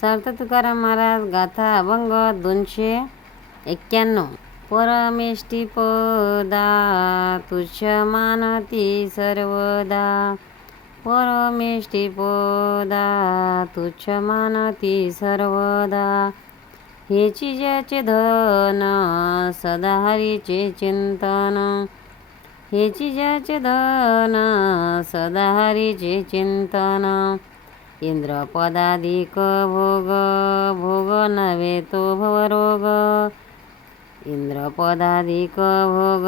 संत तुकाराम महाराज गाथा अभंग दोनशे एक्क्याण्णव. परमेष्टी पदा तुच्छ मानती सर्वदा. परमेष्टी पदा तुच्छ मानती सर्वदा. हेची ज्याचे धन सदा हरीचे चिंतन. हेची ज्याचे धन सदा हरीचे चिंतन. इंद्रपदाधिक भोग भोग नव्हे तो भवरोग। इंद्रपदाधिक भोग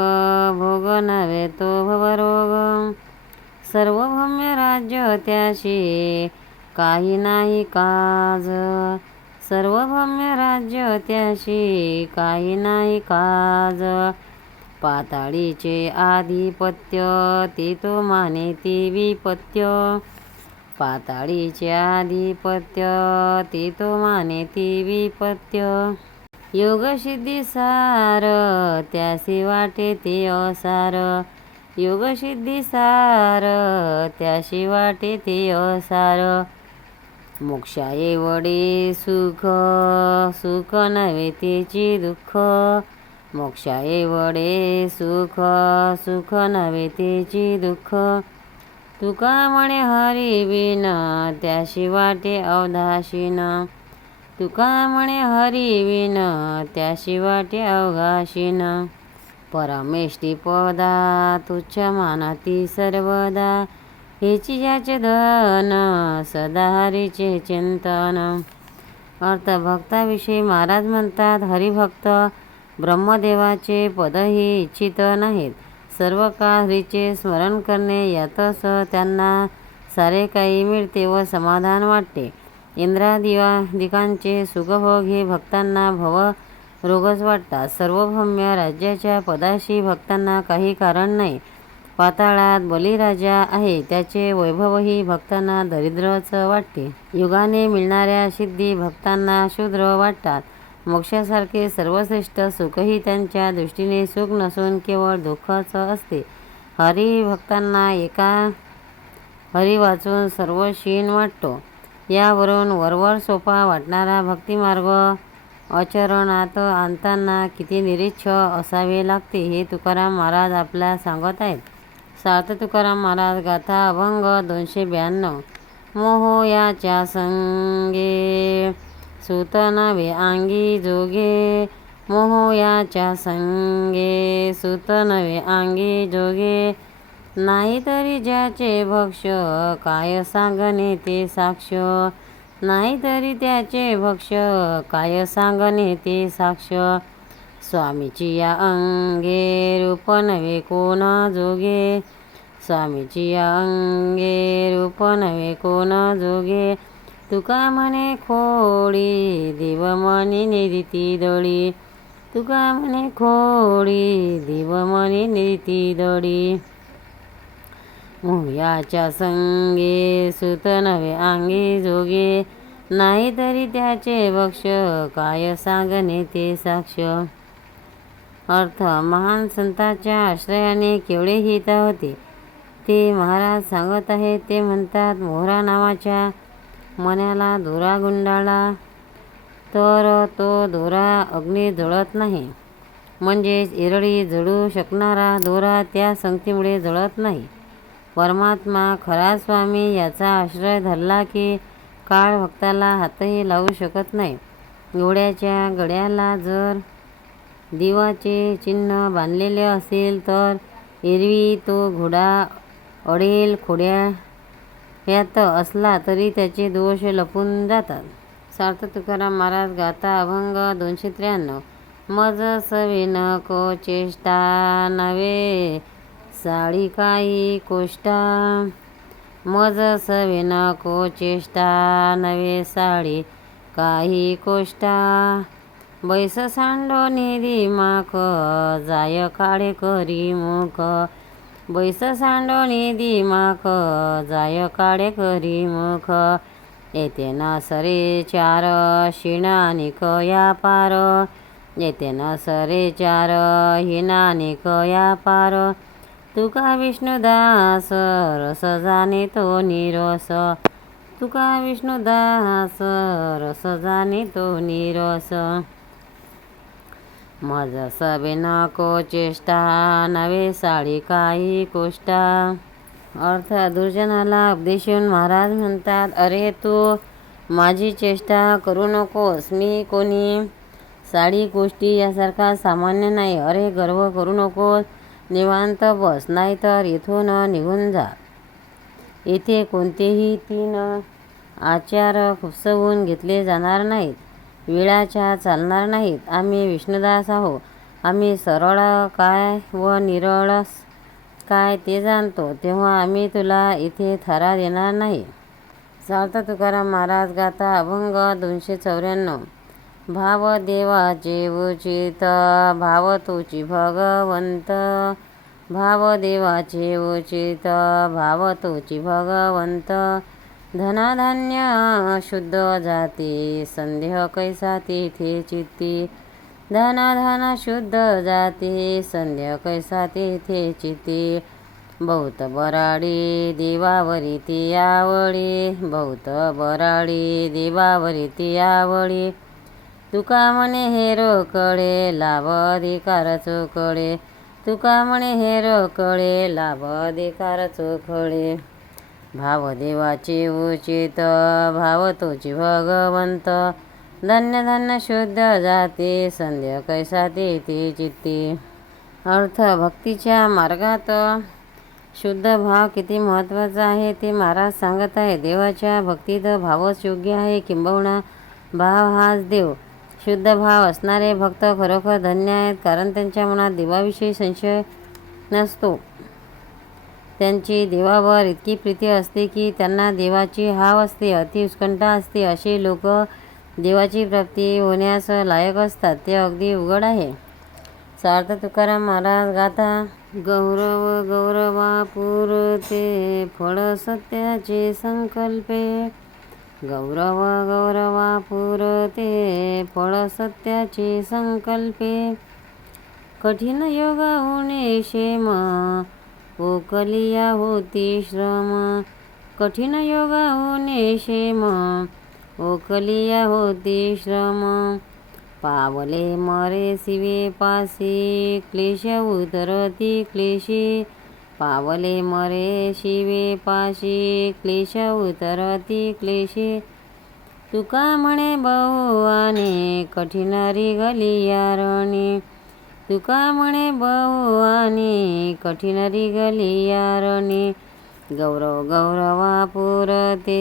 भोग नव्हे तो भवरोग। सर्वभौम्य राज्य त्याशी काही नाही काज। सर्वभौम्य राज्य त्याशी काही नाही काज। पाताळीचे आधिपत्य ते तो माने ती विपत्य। पाताळीचे आधिपत्य ते तो माने ती विपत्य. योगसिद्धी सार त्यासी वाटे ते असार. योगसिद्धी सार त्याशी वाटे ते असार. मोक्षाये वडे सुख सुख नव्हे तेची दुःख. मोक्षाये वडे सुख सुख नव्हे तेची दुःख. तुका म्हणे हरी विन त्याशी वाटे अवधाशीन तुका म्हणे हरी विन त्याशी वाटे अवघाशीन परमेष्टी पदा तुच्छ मानाती सर्वदा. हेची याचे धन सदा हरीचे चिंतन. अर्थ भक्ताविषयी महाराज म्हणतात हरिभक्त ब्रह्मदेवाचे पदही इच्छित नाहीत. सर्व काळ हरीचे स्मरण करणे यातच त्यांना सारे काही मिळते व समाधान वाटते. इंद्रादिवादिकांचे सुखभोग हे भक्तांना भव रोगच वाटतात. सार्वभौम्य राज्याच्या पदाशी भक्तांना काही कारण नाही. पाताळात बलिराजा आहे त्याचे वैभवही भक्तांना दरिद्रच वाटते. युगाने मिळणाऱ्या सिद्धी भक्तांना शूद्र वाटतात. मोक्षासारखे सर्वश्रेष्ठ सुखही त्यांच्या दृष्टीने सुख नसून केवळ दुःखच असते. हरी भक्तांना एका हरी वाचून सर्व क्षीण वाटतो. यावरून वरवर सोपा वाटणारा भक्तिमार्ग आचरणात आणताना किती निरीच्छ असावे लागते हे तुकाराम महाराज आपल्या सांगत आहेत. सात तुकाराम महाराज गाथा अभंग दोनशे ब्याण्णव. मोह याच्या संगे सुतनवे आंगी अंगी जोगे मोहयाच्या संगे सुतनवे आंगी अंगी जोगे नाही तरी ज्याचे भक्ष काय सांगणे ते साक्ष नाही तरी त्याचे भक्ष काय सांगणे ते साक्ष स्वामीची या अंगे रूप नवे जोगे स्वामीची या अंगे रूप नवे जोगे तुका म्हणे खोडी देव मनी निरिती दोळी तुका म्हणे खोडी देव मनी निरिती दोळी मुव्याच्या संगे सुत नवे अंगी जोगे. नाही तरी त्याचे भक्ष काय सांगणे ते साक्ष. अर्थ महान संतांच्या आश्रयाने केवढे हित होते. ते महाराज सांगत आहेत ते म्हणतात मोहरा नावाच्या मण्याला दोरा गुंडाळला तर तो दोरा अग्नी जळत नाही. म्हणजेच इरळी जळू शकणारा दोरा त्या संगतीमुळे जळत नाही. परमात्मा खरा स्वामी याचा आश्रय धरला की काळ भक्ताला हातही लावू शकत नाही. घोड्याच्या गड्याला जर दिवाचे चिन्ह बांधलेले असेल तर एरवी तो घोडा अडेल खोड्या यात असला तरी त्याचे दोष लपून जातात. सार्थ तुकाराम महाराज गाता अभंग दोनशे त्र्याण्णव. मज सविन को चेष्टा नवे साडी काही कोष्टा. मज सविन को चेष्टा नवे साडी काही कोष्टा. बैस सांडो निधी माख जाय काळे करी मुख. बैस सांडो निधी माख जाय काळे करी मुख. येते ना सरे चार शिणानिक या पार येते ना सरे चार हिनानिक या पार तुका विष्णुदास रस जाणे तो निरस. तुका विष्णुदास रस जाणे तो निरस. मज सबे नको चेष्टा नवे साडी काही कोष्टा. अर्थ दुर्जनाला उपदेशून महाराज म्हणतात अरे तू माझी चेष्टा करू नकोस मी कोणी साडी गोष्टी यासारखा सामान्य नाही. अरे गर्व करू नकोस निवांत बस नाहीतर इथून निघून जा. येथे कोणतेही तीन आचार खुपसवून घेतले जाणार नाहीत. विळाच्या चालणार नाहीत. आम्ही विष्णुदास आहो. आम्ही सरळ काय व निरळ काय ते जाणतो. तेव्हा आम्ही तुला इथे थारा देणार नाही. सार्थ तुकाराम महाराज गाथा अभंग दोनशे चौऱ्याण्णव. भाव देवाचे उचित भाव तुची भगवंत. भाव देवाचे उचित भाव तुची भगवंत. धनाधान्य शुद्ध जाती संदेह कैसा तेथे चित्ती धनाधन शुद्ध जाती संदेह कैसा तेथे चित्ती बहुत बराडी देवावरी ती आवडी बहुत बराडी देवावरी ती आवडी तुका म्हणे हे रोकडे लाभ अधिकार चोकडे तुका म्हणे हे रोकडे लाभ अधिकार चोखडे भाव देवाचे उचित भाव तोची भगवंत. धन्य धन्य शुद्ध जाते संध्या कैसा ते चित्ती. अर्थ भक्तीच्या मार्गात. शुद्ध भाव किती महत्त्वाचा आहे ते महाराज सांगत आहे. देवाच्या भक्तीत भावच योग्य आहे किंबहुना भाव हाच देव. शुद्ध भाव असणारे भक्त खरोखर धन्य आहेत कारण त्यांच्या मनात देवाविषयी संशय नसतो. त्यांची देवावर इतकी प्रीती असते की त्यांना देवाची हाव असते अति उत्कंठा असते असे लोक देवाची प्राप्ती होण्यास लायक असतात. ते अगदी उघड आहे. सार्थ तुकाराम महाराज गाथा गौरव गौरवापुर ते फळ सत्याचे संकल्पे. गौरव गौरवापुर ते फळ सत्याचे संकल्पे. कठीण योगा होणे क्षेम ओकलिया होती श्रम कठीण योगा होणे क्षेम. ओकलिया होती श्रम पावले मरे शिवे पासी क्लेश उतरती क्लेशी. पावले मरे शिवे पाशी क्लेश उतरती क्लेशी. तुका म्हणे बहुआने कठीण रिगली यारणी तुका म्हणे बहुआने कठीण रिगली गौरव गौरवा पुरते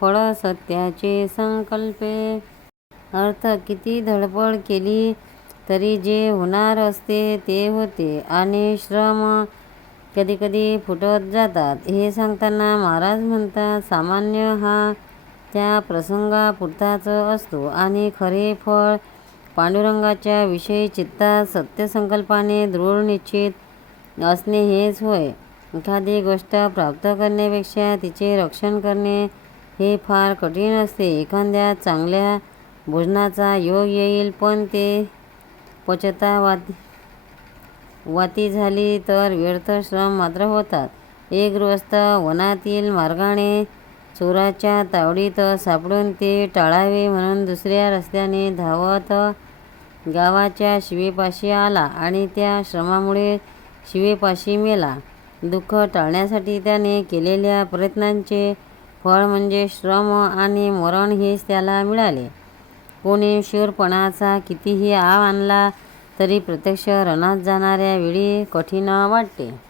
फळ सत्याचे संकल्पे. अर्थ किती धडपड केली तरी जे होणार असते ते होते आणि श्रम कधीकधी फुटत जातात. हे सांगताना महाराज म्हणतात सामान्य हा त्या प्रसंगापुरताच असतो आणि खरे फळ पांडुरंगाच्या विषयी चित्तात सत्यसंकल्पाने दृढ निश्चित असणे हेच होय. एखादी गोष्ट प्राप्त करण्यापेक्षा तिचे रक्षण करणे हे फार कठीण असते. एखाद्या चांगल्या भोजनाचा योग येईल पण ते पचता वाती वाती झाली तर व्यर्थ श्रम मात्र होतात. एक गृहस्थ वनातील मार्गाने चोराच्या तावडीत सापडून ते टाळावे म्हणून दुसऱ्या रस्त्याने धावत गावाच्या शिवेपाशी आला आणि त्या श्रमामुळे शिवेपाशी मेला. दुःख टाळण्यासाठी त्याने केलेल्या प्रयत्नांचे फळ म्हणजे श्रम आणि मरण हेच त्याला मिळाले. कोणी शूरपणाचा कितीही आव आणला तरी प्रत्यक्ष रणात जाणाऱ्या वेळी कठीण वाटते.